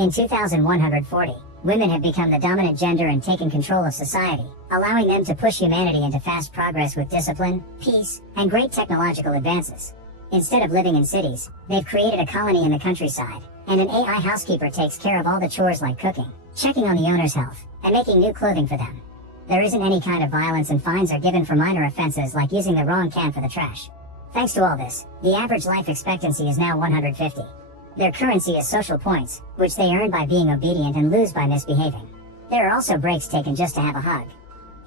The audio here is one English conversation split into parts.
In 2140, women have become the dominant gender and taken control of society, allowing them to push humanity into fast progress with discipline, peace, and great technological advances. Instead of living in cities, they've created a colony in the countryside, and an AI housekeeper takes care of all the chores like cooking, checking on the owner's health, and making new clothing for them. There isn't any kind of violence, and fines are given for minor offenses like using the wrong can for the trash. Thanks to all this, the average life expectancy is now 150. Their currency is social points, which they earn by being obedient and lose by misbehaving. There are also breaks taken just to have a hug.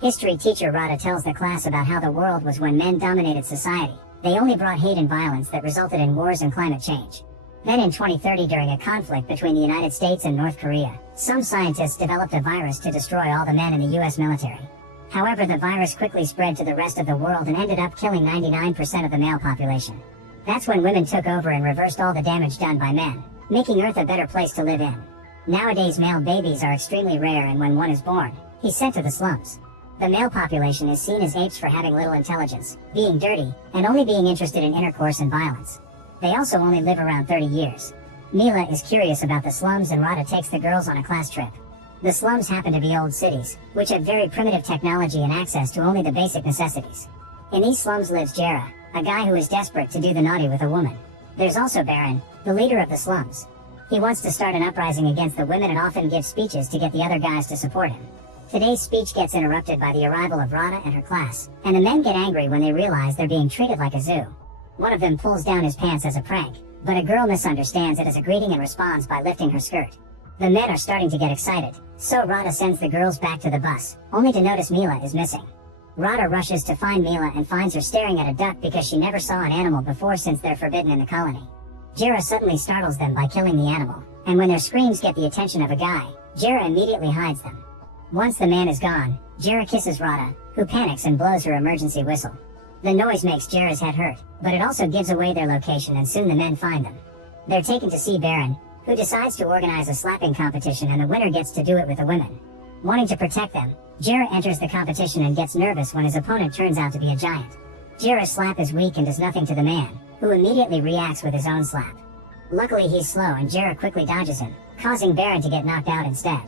History teacher Rada tells the class about how the world was when men dominated society. They only brought hate and violence that resulted in wars and climate change. Then in 2030, during a conflict between the United States and North Korea, some scientists developed a virus to destroy all the men in the US military. However, the virus quickly spread to the rest of the world and ended up killing 99% of the male population. That's when women took over and reversed all the damage done by men, making Earth a better place to live in. Nowadays, male babies are extremely rare, and when one is born, he's sent to the slums. The male population is seen as apes for having little intelligence, being dirty, and only being interested in intercourse and violence. They also only live around 30 years. Mila is curious about the slums, and Rada takes the girls on a class trip. The slums happen to be old cities, which have very primitive technology and access to only the basic necessities. In these slums lives Jera, a guy who is desperate to do the naughty with a woman. There's also Baron, the leader of the slums. He wants to start an uprising against the women and often gives speeches to get the other guys to support him. Today's speech gets interrupted by the arrival of Rada and her class, and the men get angry when they realize they're being treated like a zoo. One of them pulls down his pants as a prank, but a girl misunderstands it as a greeting and responds by lifting her skirt. The men are starting to get excited, so Rada sends the girls back to the bus, only to notice Mila is missing. Rada rushes to find Mila and finds her staring at a duck because she never saw an animal before, since they're forbidden in the colony. Jera suddenly startles them by killing the animal, and when their screams get the attention of a guy, Jera immediately hides them. Once the man is gone, Jera kisses Rada, who panics and blows her emergency whistle. The noise makes Jera's head hurt, but it also gives away their location, and soon the men find them. They're taken to see Baron, who decides to organize a slapping competition, and the winner gets to do it with the women. Wanting to protect them, Jera enters the competition and gets nervous when his opponent turns out to be a giant. Jera's slap is weak and does nothing to the man, who immediately reacts with his own slap. Luckily he's slow, and Jera quickly dodges him, causing Baron to get knocked out instead.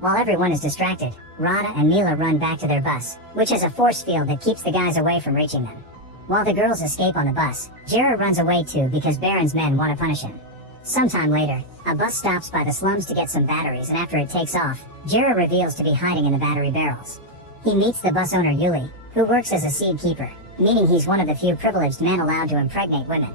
While everyone is distracted, Rada and Mila run back to their bus, which has a force field that keeps the guys away from reaching them. While the girls escape on the bus, Jera runs away too because Baron's men want to punish him. Sometime later, a bus stops by the slums to get some batteries, and after it takes off, Jera reveals to be hiding in the battery barrels. He meets the bus owner Yuli, who works as a seed keeper, meaning he's one of the few privileged men allowed to impregnate women.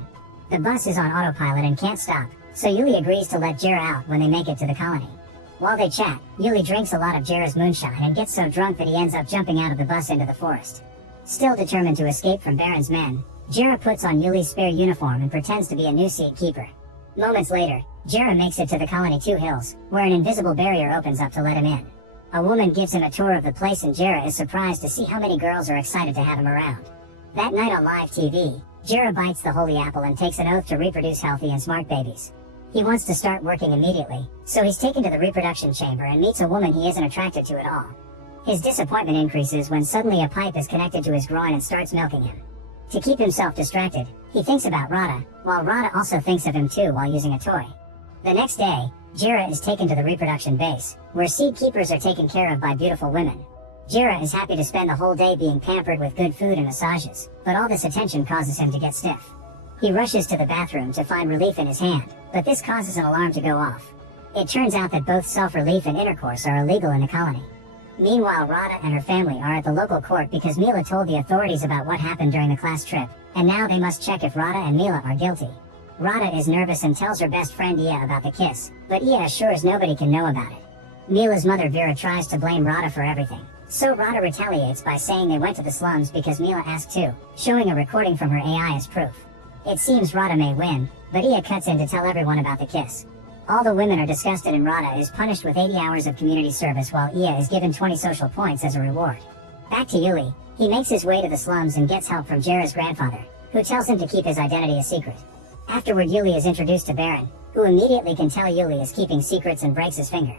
The bus is on autopilot and can't stop, so Yuli agrees to let Jera out when they make it to the colony. While they chat, Yuli drinks a lot of Jera's moonshine and gets so drunk that he ends up jumping out of the bus into the forest. Still determined to escape from Baron's men, Jera puts on Yuli's spare uniform and pretends to be a new seed keeper. Moments later, Jera makes it to the colony 2 Hills, where an invisible barrier opens up to let him in. A woman gives him a tour of the place, and Jera is surprised to see how many girls are excited to have him around. That night on live TV, Jera bites the holy apple and takes an oath to reproduce healthy and smart babies. He wants to start working immediately, so he's taken to the reproduction chamber and meets a woman he isn't attracted to at all. His disappointment increases when suddenly a pipe is connected to his groin and starts milking him. To keep himself distracted, he thinks about Rada, while Rada also thinks of him too while using a toy. The next day, Jera is taken to the reproduction base, where seed keepers are taken care of by beautiful women. Jera is happy to spend the whole day being pampered with good food and massages, but all this attention causes him to get stiff. He rushes to the bathroom to find relief in his hand, but this causes an alarm to go off. It turns out that both self-relief and intercourse are illegal in the colony. Meanwhile, Rada and her family are at the local court because Mila told the authorities about what happened during the class trip, and now they must check if Rada and Mila are guilty. Rada is nervous and tells her best friend Iya about the kiss, but Iya assures nobody can know about it. Mila's mother Vera tries to blame Rada for everything, so Rada retaliates by saying they went to the slums because Mila asked to, showing a recording from her AI as proof. It seems Rada may win, but Iya cuts in to tell everyone about the kiss. All the women are disgusted, and Rada is punished with 80 hours of community service, while Iya is given 20 social points as a reward. Back to Yuli, he makes his way to the slums and gets help from Jera's grandfather, who tells him to keep his identity a secret. Afterward, Yuli is introduced to Baron, who immediately can tell Yuli is keeping secrets and breaks his finger.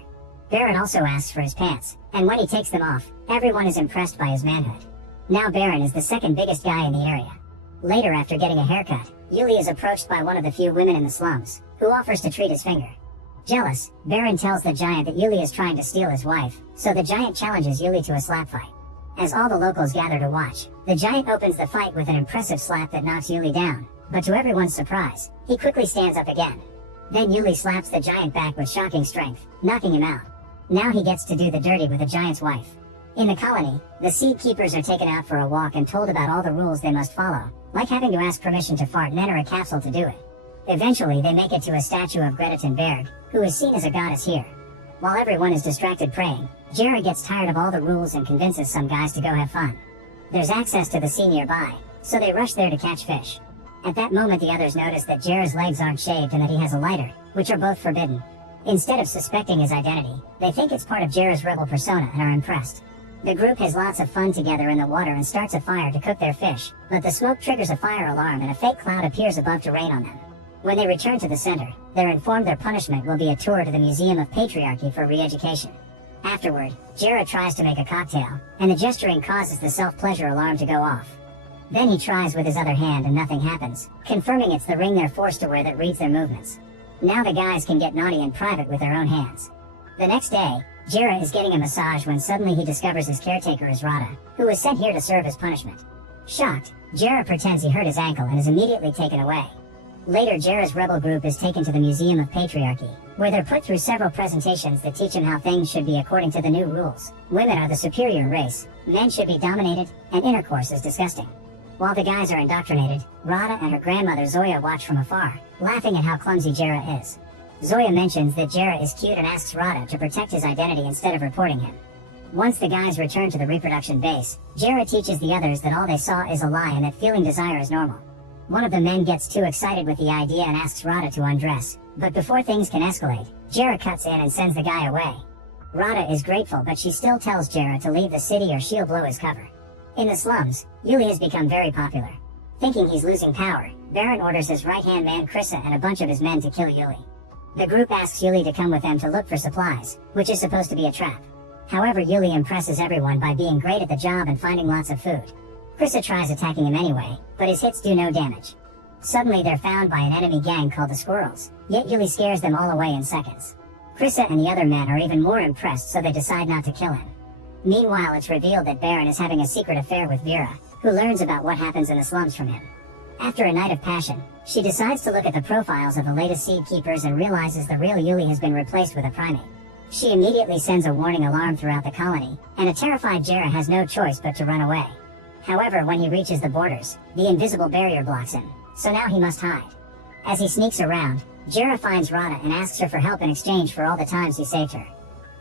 Baron also asks for his pants, and when he takes them off, everyone is impressed by his manhood. Now Baron is the second biggest guy in the area. Later, after getting a haircut, Yuli is approached by one of the few women in the slums, who offers to treat his finger. Jealous, Baron tells the giant that Yuli is trying to steal his wife, so the giant challenges Yuli to a slap fight. As all the locals gather to watch, the giant opens the fight with an impressive slap that knocks Yuli down, but to everyone's surprise, he quickly stands up again. Then Yuli slaps the giant back with shocking strength, knocking him out. Now he gets to do the dirty with the giant's wife. In the colony, the seed keepers are taken out for a walk and told about all the rules they must follow, like having to ask permission to fart and enter a capsule to do it. Eventually they make it to a statue of Greta Thunberg, who is seen as a goddess here. While everyone is distracted praying, Jera gets tired of all the rules and convinces some guys to go have fun. There's access to the sea nearby, so they rush there to catch fish. At that moment the others notice that Jera's legs aren't shaved and that he has a lighter, which are both forbidden. Instead of suspecting his identity, they think it's part of Jera's rebel persona and are impressed. The group has lots of fun together in the water and starts a fire to cook their fish, but the smoke triggers a fire alarm and a fake cloud appears above to rain on them. When they return to the center, they're informed their punishment will be a tour to the Museum of Patriarchy for re-education. Afterward, Jera tries to make a cocktail, and the gesturing causes the self-pleasure alarm to go off. Then he tries with his other hand and nothing happens, confirming it's the ring they're forced to wear that reads their movements. Now the guys can get naughty in private with their own hands. The next day, Jera is getting a massage when suddenly he discovers his caretaker is Rada, who was sent here to serve as punishment. Shocked, Jera pretends he hurt his ankle and is immediately taken away. Later Jera's rebel group is taken to the Museum of Patriarchy, where they're put through several presentations that teach them how things should be according to the new rules. Women are the superior race, men should be dominated, and intercourse is disgusting. While the guys are indoctrinated, Rada and her grandmother Zoya watch from afar, laughing at how clumsy Jera is. Zoya mentions that Jera is cute and asks Rada to protect his identity instead of reporting him. Once the guys return to the reproduction base, Jera teaches the others that all they saw is a lie and that feeling desire is normal. One of the men gets too excited with the idea and asks Rada to undress, but before things can escalate, Jera cuts in and sends the guy away. Rada is grateful, but she still tells Jera to leave the city or she'll blow his cover. In the slums, Yuli has become very popular. Thinking he's losing power, Baron orders his right-hand man Krissa and a bunch of his men to kill Yuli. The group asks Yuli to come with them to look for supplies, which is supposed to be a trap. However, Yuli impresses everyone by being great at the job and finding lots of food. Krissa tries attacking him anyway, but his hits do no damage. Suddenly they're found by an enemy gang called the Squirrels, yet Yuli scares them all away in seconds. Krissa and the other men are even more impressed, so they decide not to kill him. Meanwhile, it's revealed that Baron is having a secret affair with Vera, who learns about what happens in the slums from him. After a night of passion, she decides to look at the profiles of the latest seed keepers and realizes the real Yuli has been replaced with a primate. She immediately sends a warning alarm throughout the colony, and a terrified Jera has no choice but to run away. However, when he reaches the borders, the invisible barrier blocks him, so now he must hide. As he sneaks around, Jera finds Rada and asks her for help in exchange for all the times he saved her.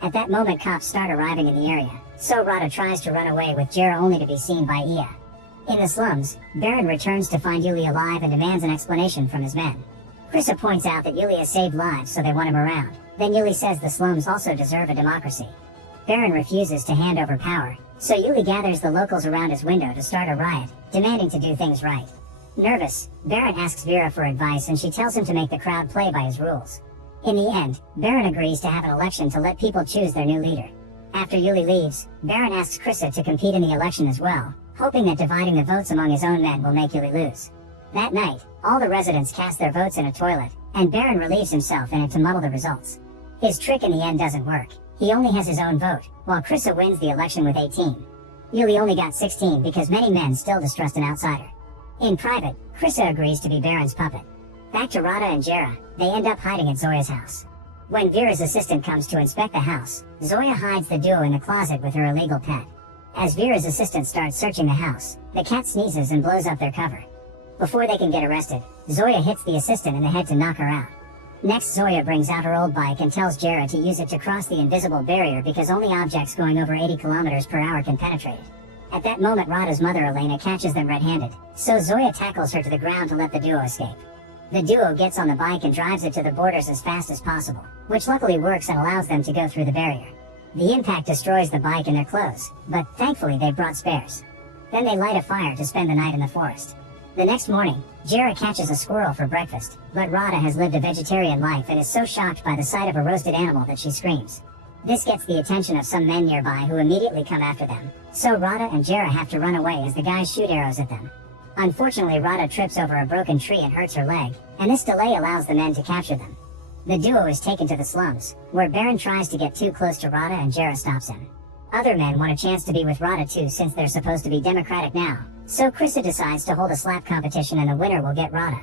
At that moment cops start arriving in the area, so Rada tries to run away with Jera only to be seen by Iya. In the slums, Baron returns to find Yuli alive and demands an explanation from his men. Krissa points out that Yuli has saved lives, so they want him around. Then Yuli says the slums also deserve a democracy. Baron refuses to hand over power, so Yuli gathers the locals around his window to start a riot, demanding to do things right. Nervous, Baron asks Vera for advice and she tells him to make the crowd play by his rules. In the end, Baron agrees to have an election to let people choose their new leader. After Yuli leaves, Baron asks Krissa to compete in the election as well, hoping that dividing the votes among his own men will make Yuli lose. That night, all the residents cast their votes in a toilet, and Baron relieves himself in it to muddle the results. His trick in the end doesn't work. He only has his own vote, while Krissa wins the election with 18. Yuli only got 16 because many men still distrust an outsider. In private, Krissa agrees to be Baron's puppet. Back to Rada and Jera, they end up hiding at Zoya's house. When Vera's assistant comes to inspect the house, Zoya hides the duo in the closet with her illegal pet. As Vera's assistant starts searching the house, the cat sneezes and blows up their cover. Before they can get arrested, Zoya hits the assistant in the head to knock her out. Next, Zoya brings out her old bike and tells Jera to use it to cross the invisible barrier because only objects going over 80 kilometers per hour can penetrate it. At that moment, Rada's mother Elena catches them red-handed, so Zoya tackles her to the ground to let the duo escape. The duo gets on the bike and drives it to the borders as fast as possible, which luckily works and allows them to go through the barrier. The impact destroys the bike and their clothes, but thankfully they brought spares. Then they light a fire to spend the night in the forest. The next morning, Jera catches a squirrel for breakfast, but Rada has lived a vegetarian life and is so shocked by the sight of a roasted animal that she screams. This gets the attention of some men nearby who immediately come after them, so Rada and Jera have to run away as the guys shoot arrows at them. Unfortunately, Rada trips over a broken tree and hurts her leg, and this delay allows the men to capture them. The duo is taken to the slums, where Baron tries to get too close to Rada and Jera stops him. Other men want a chance to be with Rada too since they're supposed to be democratic now, so Krista decides to hold a slap competition and the winner will get Rada.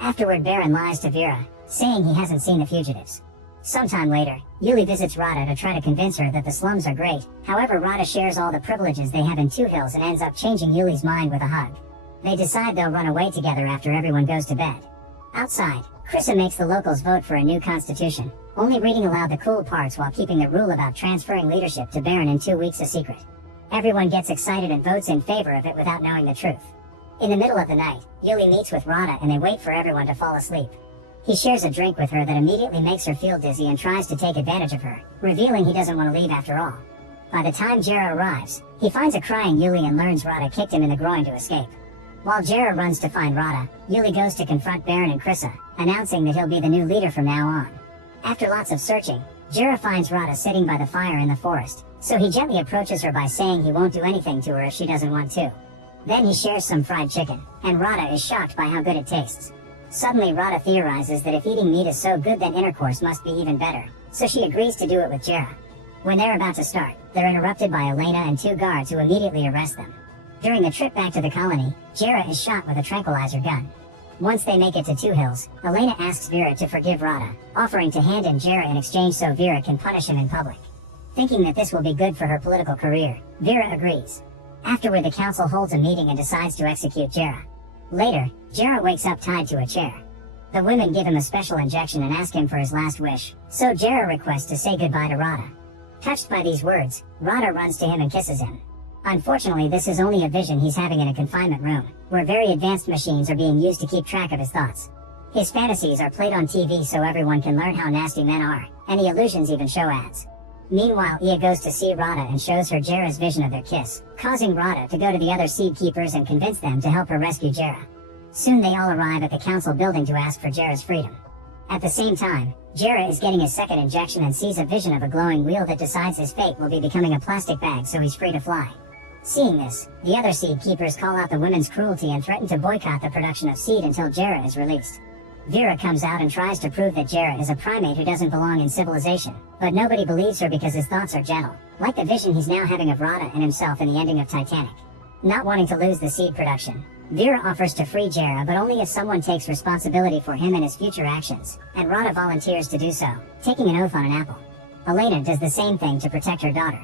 Afterward, Baron lies to Vera, saying he hasn't seen the fugitives. Sometime later, Yuli visits Rada to try to convince her that the slums are great. However, Rada shares all the privileges they have in Two Hills and ends up changing Yuli's mind with a hug. They decide they'll run away together after everyone goes to bed. Outside, Krista makes the locals vote for a new constitution, only reading aloud the cool parts while keeping the rule about transferring leadership to Baron in 2 weeks a secret. Everyone gets excited and votes in favor of it without knowing the truth. In the middle of the night, Yuli meets with Rada and they wait for everyone to fall asleep. He shares a drink with her that immediately makes her feel dizzy and tries to take advantage of her, revealing he doesn't want to leave after all. By the time Jera arrives, he finds a crying Yuli and learns Rada kicked him in the groin to escape. While Jera runs to find Rada, Yuli goes to confront Baron and Krissa, announcing that he'll be the new leader from now on. After lots of searching, Jera finds Rada sitting by the fire in the forest, so he gently approaches her by saying he won't do anything to her if she doesn't want to. Then he shares some fried chicken, and Rada is shocked by how good it tastes. Suddenly Rada theorizes that if eating meat is so good then intercourse must be even better, so she agrees to do it with Jera. When they're about to start, they're interrupted by Elena and 2 guards who immediately arrest them. During the trip back to the colony, Jera is shot with a tranquilizer gun. Once they make it to Two Hills, Elena asks Vera to forgive Rada, offering to hand in Jera in exchange so Vera can punish him in public. Thinking that this will be good for her political career, Vera agrees. Afterward, the council holds a meeting and decides to execute Jera. Later, Jera wakes up tied to a chair. The women give him a special injection and ask him for his last wish, so Jera requests to say goodbye to Rada. Touched by these words, Rada runs to him and kisses him. Unfortunately, this is only a vision he's having in a confinement room, where very advanced machines are being used to keep track of his thoughts. His fantasies are played on TV so everyone can learn how nasty men are, and the illusions even show ads. Meanwhile, Ia goes to see Rada and shows her Jera's vision of their kiss, causing Rada to go to the other seed keepers and convince them to help her rescue Jera. Soon they all arrive at the council building to ask for Jera's freedom. At the same time, Jera is getting his second injection and sees a vision of a glowing wheel that decides his fate will be becoming a plastic bag so he's free to fly. Seeing this, the other seed keepers call out the women's cruelty and threaten to boycott the production of seed until Jera is released. Vera comes out and tries to prove that Jera is a primate who doesn't belong in civilization, but nobody believes her because his thoughts are gentle, like the vision he's now having of Rada and himself in the ending of Titanic. Not wanting to lose the seed production, Vera offers to free Jera but only if someone takes responsibility for him and his future actions, and Rada volunteers to do so, taking an oath on an apple. Elena does the same thing to protect her daughter.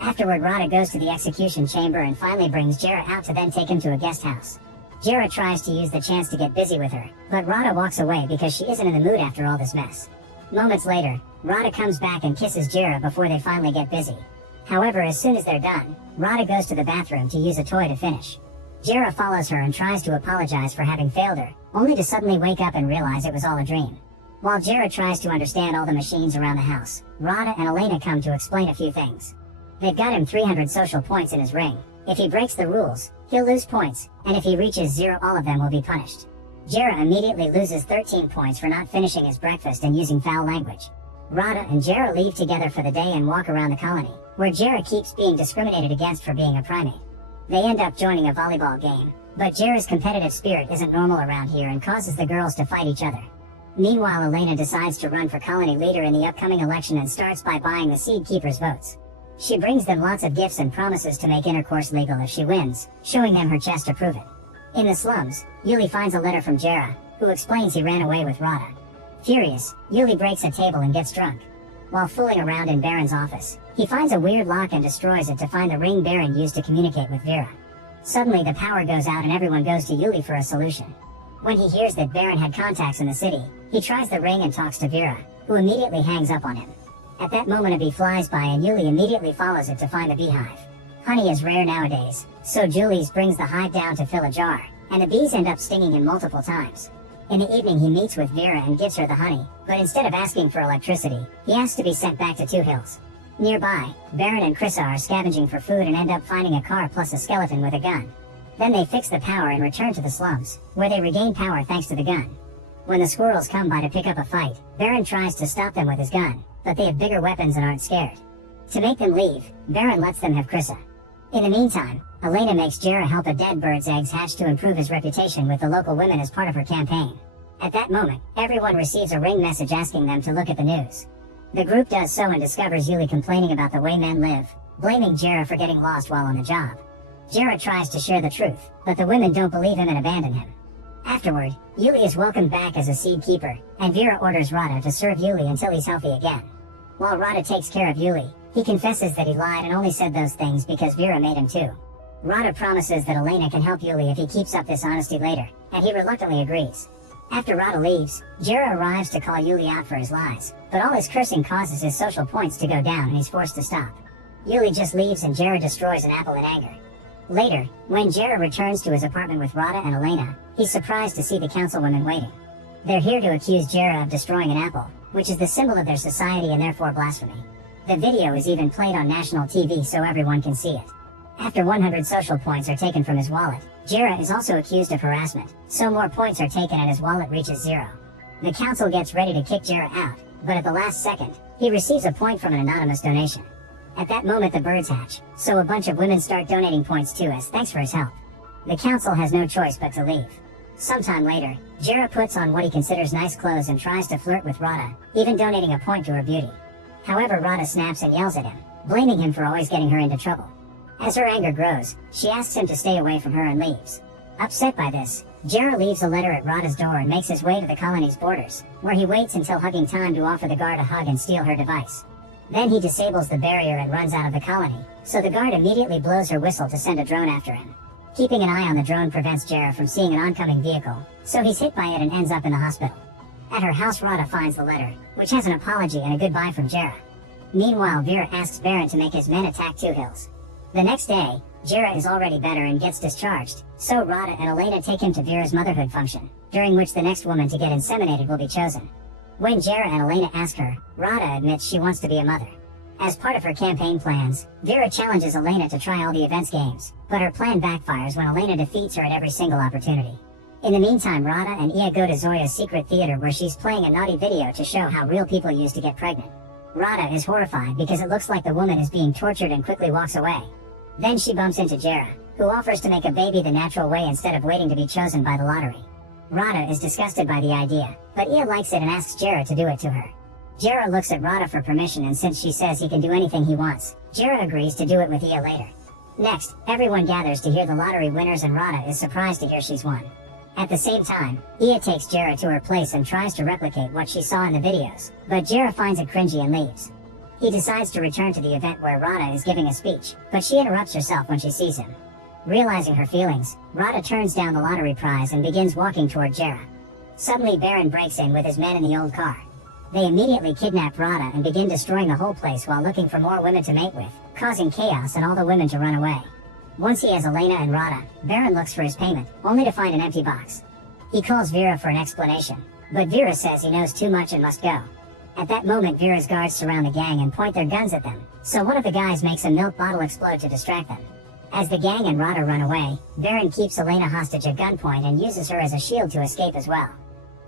Afterward, Rada goes to the execution chamber and finally brings Jera out to then take him to a guest house. Jera tries to use the chance to get busy with her, but Rada walks away because she isn't in the mood after all this mess. Moments later, Rada comes back and kisses Jera before they finally get busy. However, as soon as they're done, Rada goes to the bathroom to use a toy to finish. Jera follows her and tries to apologize for having failed her, only to suddenly wake up and realize it was all a dream. While Jera tries to understand all the machines around the house, Rada and Elena come to explain a few things. They've got him 300 social points in his ring. If he breaks the rules, he'll lose points, and if he reaches 0 all of them will be punished. Jera immediately loses 13 points for not finishing his breakfast and using foul language. Rada and Jera leave together for the day and walk around the colony, where Jera keeps being discriminated against for being a primate. They end up joining a volleyball game, but Jera's competitive spirit isn't normal around here and causes the girls to fight each other. Meanwhile, Elena decides to run for colony leader in the upcoming election and starts by buying the seed keepers' votes. She brings them lots of gifts and promises to make intercourse legal if she wins, showing them her chest to prove it. In the slums, Yuli finds a letter from Jera, who explains he ran away with Rada. Furious, Yuli breaks a table and gets drunk. While fooling around in Baron's office, he finds a weird lock and destroys it to find the ring Baron used to communicate with Vera. Suddenly the power goes out and everyone goes to Yuli for a solution. When he hears that Baron had contacts in the city, he tries the ring and talks to Vera, who immediately hangs up on him. At that moment a bee flies by and Yuli immediately follows it to find the beehive. Honey is rare nowadays, so Julius brings the hive down to fill a jar, and the bees end up stinging him multiple times. In the evening he meets with Vera and gives her the honey, but instead of asking for electricity, he asks to be sent back to Two Hills. Nearby, Baron and Krissa are scavenging for food and end up finding a car plus a skeleton with a gun. Then they fix the power and return to the slums, where they regain power thanks to the gun. When the squirrels come by to pick up a fight, Baron tries to stop them with his gun, but they have bigger weapons and aren't scared. To make them leave, Baron lets them have Krissa. In the meantime, Elena makes Jera help a dead bird's eggs hatch to improve his reputation with the local women as part of her campaign. At that moment, everyone receives a ring message asking them to look at the news. The group does so and discovers Yuli complaining about the way men live, blaming Jera for getting lost while on the job. Jera tries to share the truth, but the women don't believe him and abandon him. Afterward, Yuli is welcomed back as a seed keeper, and Vera orders Rada to serve Yuli until he's healthy again. While Rada takes care of Yuli, he confesses that he lied and only said those things because Vera made him to. Rada promises that Elena can help Yuli if he keeps up this honesty later, and he reluctantly agrees. After Rada leaves, Jera arrives to call Yuli out for his lies, but all his cursing causes his social points to go down and he's forced to stop. Yuli just leaves and Jera destroys an apple in anger. Later, when Jera returns to his apartment with Rada and Elena, he's surprised to see the councilwomen waiting. They're here to accuse Jera of destroying an apple, which is the symbol of their society and therefore blasphemy. The video is even played on national TV so everyone can see it. After 100 social points are taken from his wallet, Jera is also accused of harassment, so more points are taken and his wallet reaches 0. The council gets ready to kick Jera out, but at the last second, he receives a point from an anonymous donation. At that moment the birds hatch, so a bunch of women start donating points too as thanks for his help. The council has no choice but to leave. Sometime later, Jera puts on what he considers nice clothes and tries to flirt with Rada, even donating a point to her beauty. However, Rada snaps and yells at him, blaming him for always getting her into trouble. As her anger grows, she asks him to stay away from her and leaves. Upset by this, Jera leaves a letter at Rada's door and makes his way to the colony's borders, where he waits until hugging time to offer the guard a hug and steal her device. Then he disables the barrier and runs out of the colony, so the guard immediately blows her whistle to send a drone after him. Keeping an eye on the drone prevents Jera from seeing an oncoming vehicle, so he's hit by it and ends up in the hospital. At her house, Rada finds the letter, which has an apology and a goodbye from Jera. Meanwhile, Vera asks Baron to make his men attack Two Hills. The next day, Jera is already better and gets discharged, so Rada and Elena take him to Vera's motherhood function, during which the next woman to get inseminated will be chosen. When Jera and Elena ask her, Rada admits she wants to be a mother. As part of her campaign plans, Vera challenges Elena to try all the events games, but her plan backfires when Elena defeats her at every single opportunity. In the meantime, Rada and Ia go to Zoya's secret theater where she's playing a naughty video to show how real people used to get pregnant. Rada is horrified because it looks like the woman is being tortured and quickly walks away. Then she bumps into Jera, who offers to make a baby the natural way instead of waiting to be chosen by the lottery. Rada is disgusted by the idea, but Ia likes it and asks Jera to do it to her. Jera looks at Rada for permission, and since she says he can do anything he wants, Jera agrees to do it with Ia later. Next, everyone gathers to hear the lottery winners and Rada is surprised to hear she's won. At the same time, Ia takes Jera to her place and tries to replicate what she saw in the videos, but Jera finds it cringy and leaves. He decides to return to the event where Rada is giving a speech, but she interrupts herself when she sees him. Realizing her feelings, Rada turns down the lottery prize and begins walking toward Jera. Suddenly Baron breaks in with his men in the old car. They immediately kidnap Rada and begin destroying the whole place while looking for more women to mate with, causing chaos and all the women to run away. Once he has Elena and Rada, Baron looks for his payment, only to find an empty box. He calls Vera for an explanation, but Vera says he knows too much and must go. At that moment, Vera's guards surround the gang and point their guns at them, so one of the guys makes a milk bottle explode to distract them. As the gang and Rada run away, Baron keeps Elena hostage at gunpoint and uses her as a shield to escape as well.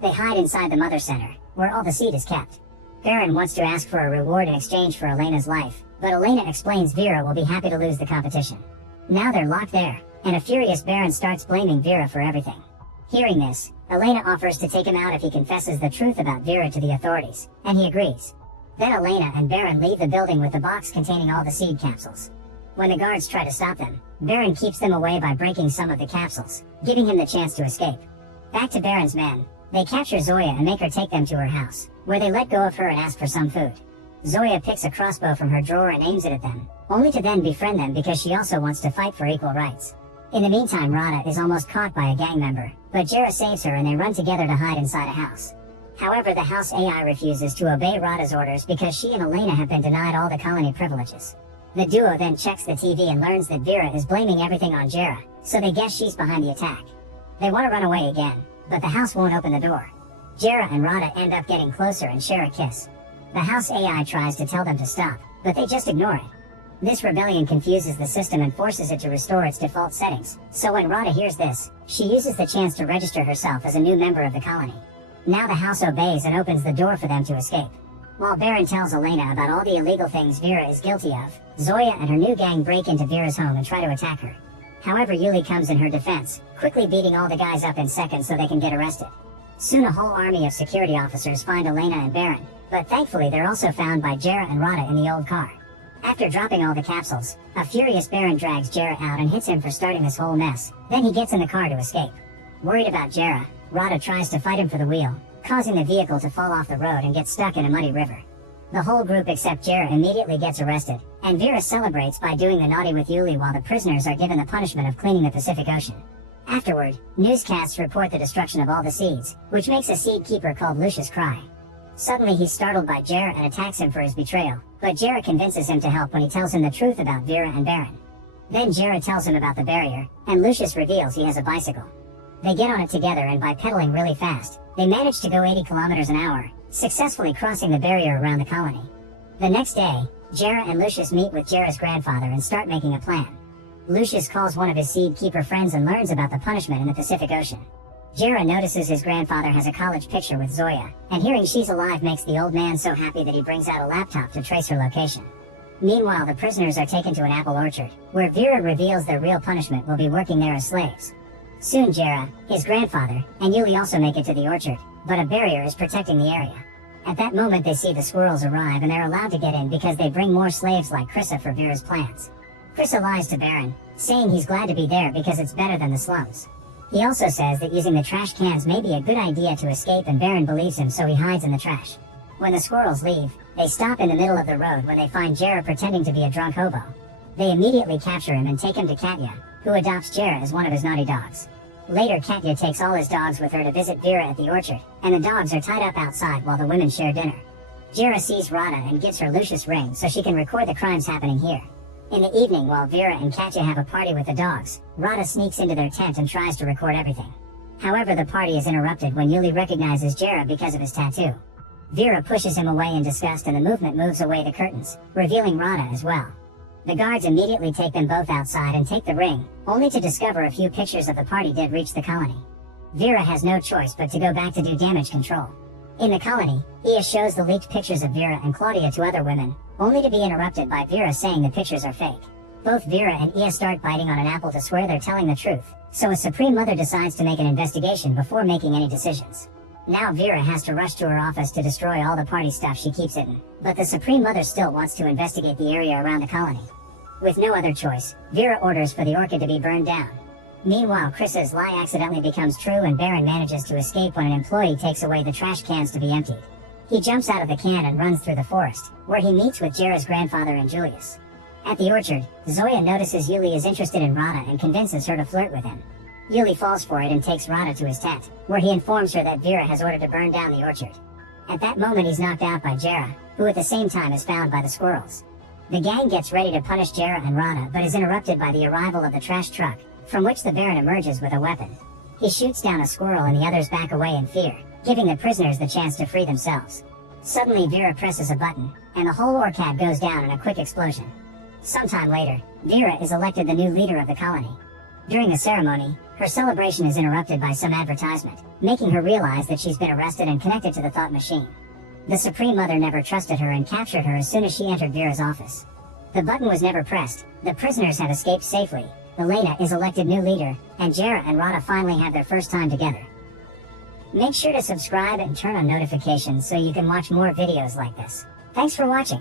They hide inside the Mother Center, where all the seed is kept. Baron wants to ask for a reward in exchange for Elena's life, but Elena explains Vera will be happy to lose the competition. Now they're locked there, and a furious Baron starts blaming Vera for everything. Hearing this, Elena offers to take him out if he confesses the truth about Vera to the authorities, and he agrees. Then Elena and Baron leave the building with the box containing all the seed capsules. When the guards try to stop them, Baron keeps them away by breaking some of the capsules, giving him the chance to escape. Back to Baron's men, they capture Zoya and make her take them to her house, where they let go of her and ask for some food. Zoya picks a crossbow from her drawer and aims it at them, only to then befriend them because she also wants to fight for equal rights. In the meantime, Rada is almost caught by a gang member, but Jera saves her and they run together to hide inside a house. However, the house AI refuses to obey Rada's orders because she and Elena have been denied all the colony privileges. The duo then checks the TV and learns that Vera is blaming everything on Jera, so they guess she's behind the attack. They want to run away again, but the house won't open the door. Jera and Rada end up getting closer and share a kiss. The house AI tries to tell them to stop, but they just ignore it. This rebellion confuses the system and forces it to restore its default settings, so when Rada hears this, she uses the chance to register herself as a new member of the colony. Now the house obeys and opens the door for them to escape. While Baron tells Elena about all the illegal things Vera is guilty of, Zoya and her new gang break into Vera's home and try to attack her. However, Yuli comes in her defense, quickly beating all the guys up in seconds so they can get arrested. Soon a whole army of security officers find Elena and Baron, but thankfully they're also found by Jera and Rada in the old car. After dropping all the capsules, a furious Baron drags Jera out and hits him for starting this whole mess, then he gets in the car to escape. Worried about Jera, Rada tries to fight him for the wheel, causing the vehicle to fall off the road and get stuck in a muddy river. The whole group except Jera immediately gets arrested, and Vera celebrates by doing the naughty with Yuli while the prisoners are given the punishment of cleaning the Pacific Ocean. Afterward, newscasts report the destruction of all the seeds, which makes a seed keeper called Lucius cry. Suddenly he's startled by Jera and attacks him for his betrayal, but Jera convinces him to help when he tells him the truth about Vera and Baron. Then Jera tells him about the barrier, and Lucius reveals he has a bicycle. They get on it together and by pedaling really fast, they manage to go 80 kilometers an hour, successfully crossing the barrier around the colony. The next day, Jera and Lucius meet with Jera's grandfather and start making a plan. Lucius calls one of his seed keeper friends and learns about the punishment in the Pacific Ocean. Jera notices his grandfather has a college picture with Zoya, and hearing she's alive makes the old man so happy that he brings out a laptop to trace her location. Meanwhile, the prisoners are taken to an apple orchard, where Vera reveals their real punishment will be working there as slaves. Soon Jera, his grandfather, and Yuli also make it to the orchard, but a barrier is protecting the area. At that moment they see the squirrels arrive and they're allowed to get in because they bring more slaves like Krissa for Vera's plans. Krissa lies to Baron, saying he's glad to be there because it's better than the slums. He also says that using the trash cans may be a good idea to escape and Baron believes him so he hides in the trash. When the squirrels leave, they stop in the middle of the road when they find Jera pretending to be a drunk hobo. They immediately capture him and take him to Katya, who adopts Jera as one of his naughty dogs. Later Katya takes all his dogs with her to visit Vera at the orchard, and the dogs are tied up outside while the women share dinner. Jera sees Rada and gives her Lucius ring so she can record the crimes happening here. In the evening while Vera and Katya have a party with the dogs, Rada sneaks into their tent and tries to record everything. However, the party is interrupted when Yuli recognizes Jera because of his tattoo. Vera pushes him away in disgust and the movement moves away the curtains, revealing Rada as well. The guards immediately take them both outside and take the ring, only to discover a few pictures of the party did reach the colony. Vera has no choice but to go back to do damage control. In the colony, Ia shows the leaked pictures of Vera and Claudia to other women, only to be interrupted by Vera saying the pictures are fake. Both Vera and Ia start biting on an apple to swear they're telling the truth, so a Supreme Mother decides to make an investigation before making any decisions. Now Vera has to rush to her office to destroy all the party stuff she keeps hidden, but the Supreme Mother still wants to investigate the area around the colony. With no other choice, Vera orders for the orchid to be burned down. Meanwhile, Chris's lie accidentally becomes true and Baron manages to escape when an employee takes away the trash cans to be emptied. He jumps out of the can and runs through the forest, where he meets with Jera's grandfather and Julius. At the orchard, Zoya notices Yuli is interested in Rada and convinces her to flirt with him. Yuli falls for it and takes Rada to his tent, where he informs her that Vera has ordered to burn down the orchard. At that moment he's knocked out by Jera, who at the same time is found by the squirrels. The gang gets ready to punish Jera and Rada but is interrupted by the arrival of the trash truck, from which the Baron emerges with a weapon. He shoots down a squirrel and the others back away in fear, giving the prisoners the chance to free themselves. Suddenly Vera presses a button, and the whole orchid goes down in a quick explosion. Sometime later, Vera is elected the new leader of the colony. During the ceremony, her celebration is interrupted by some advertisement, making her realize that she's been arrested and connected to the thought machine. The Supreme Mother never trusted her and captured her as soon as she entered Vera's office. The button was never pressed, the prisoners have escaped safely, Elena is elected new leader, and Jera and Rada finally have their first time together. Make sure to subscribe and turn on notifications so you can watch more videos like this. Thanks for watching.